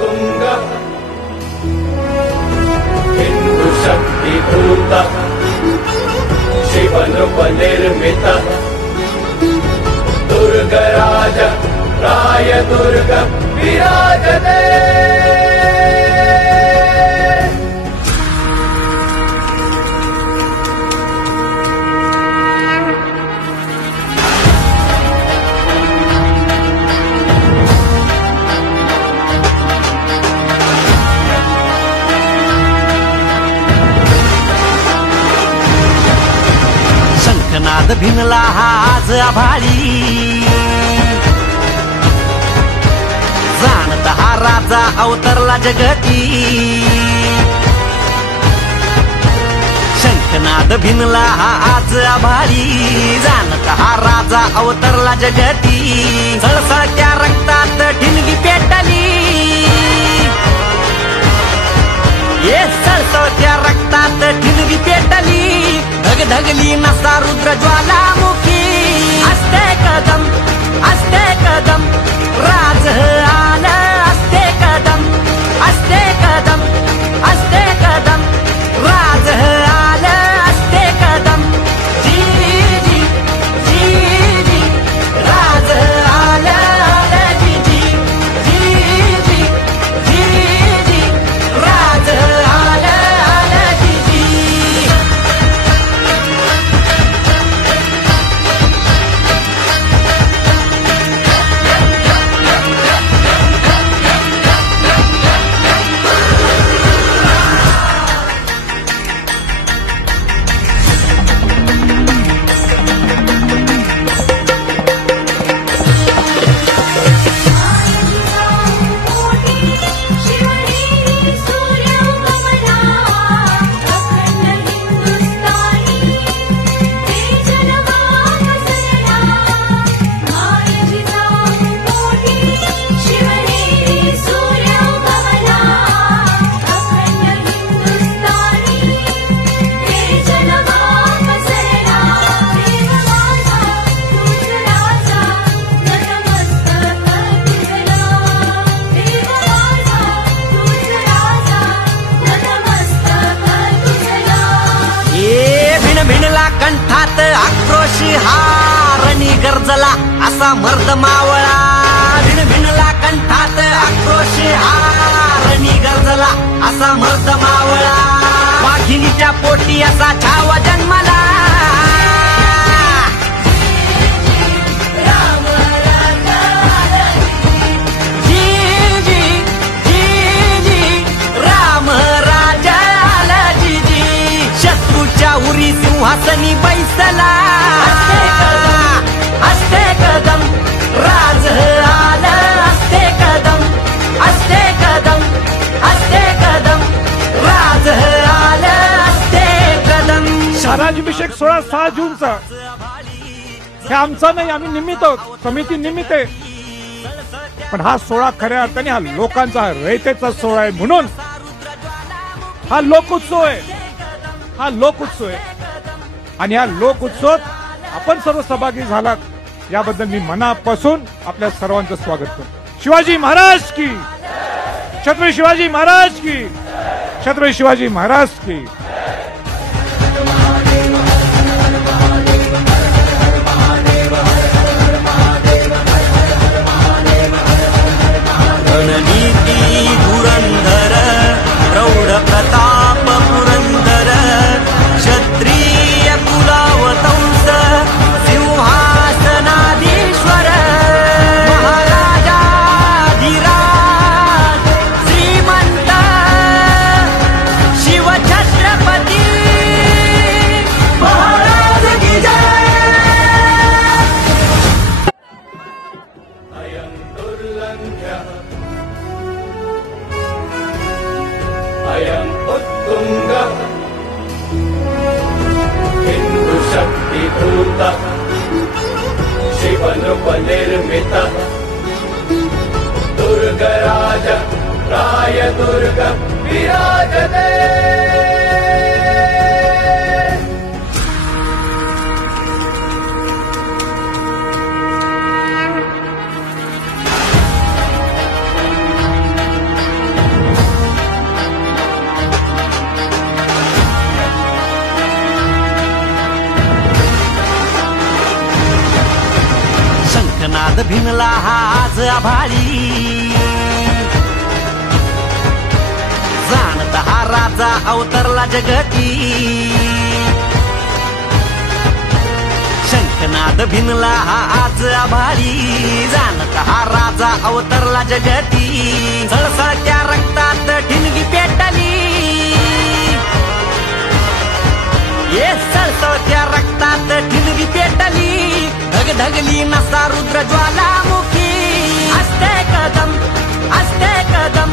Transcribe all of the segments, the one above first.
उत्तुंग हिंदू शक्तिभूत शिवनृपनिर्मित दुर्गराज राय दुर्ग विराजते। शंखनाद भिनला आज आभाळी, जाणता हा राजा अवतरला जगती। शंखनाद भिनला आज आभाळी, जाणता हा राजा अवतरला जगती। सळसळत्या रक्तात ठिणगी पेटली, ये सळसळत्या रक्तात ठिणगी पेटली। धगधगली नसा रुद्र ज्वालामुखी, असते कदम राज आला। असते कदम राज आला। असते कदम जी जी जी जी राज आला। जी जी जी जी जी जी राज आला। जी जी भिनला कंठात आक्रोश हारणी गरजला असा मर्द मावळा। भिनला कंठात आक्रोश हारणी गरजला असा मर्द मावळा। वाघिणीच्या पोटी असा छावा जन्मला। जी जी जी जी राम राजा आला। जी जी शत्रूच्या उरी सिंहासनी बैसला। असते कदम राज आला। असते कदम राज आला। असते कदम। महाराजाभिषेक सोहळा 6 जूनचा हे आमचा नाही, आम्ही निमित्त आहोत, समिती निमित्त आहे। पण हा सोहळा खऱ्या अर्थाने हा लोकांचा रयतेचा सोहळा आहे, म्हणून हा लोकोत्सव आहे। हा लोकोत्सव आहे आणि या लोक उत्सवात आपण सर्व सहभागी झालात याबद्दल मी मनापासून आपल्या सर्वांचं स्वागत करतो। शिवाजी महाराज की, छत्रपती शिवाजी महाराज की, छत्रपती शिवाजी महाराज की। रणनीती धुरंधर प्रौढ प्रताप पुरंदर क्षत्रिय कुलावतंस सिंहासनाधीश्वर महाराजाधिराज श्रीमंत शिवछत्रपती महाराज की जय। अयं दुर्लंघ्य अयं उत्तुंग हिंदू शक्तिभूत शिवनृपनिर्मित दुर्गराज राय दुर्ग विराजते। शंखनाद भिनला हा आज आभाळी, जाणता हा राजा अवतरला जगती. शंखनाद भिनला हा आज आभाळी, जाणता हा राजा अवतरला जगती. सळसळत्या रक्तात ठिणगी पेटली, ये सळसळत्या रक्तात ठिणगी पेटली. धगधगली नसा रुद्र ज्वालामुखी. असते कदम असते कदम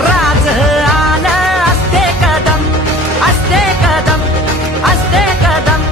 राज आलं, असते कदम असते कदम असते कदम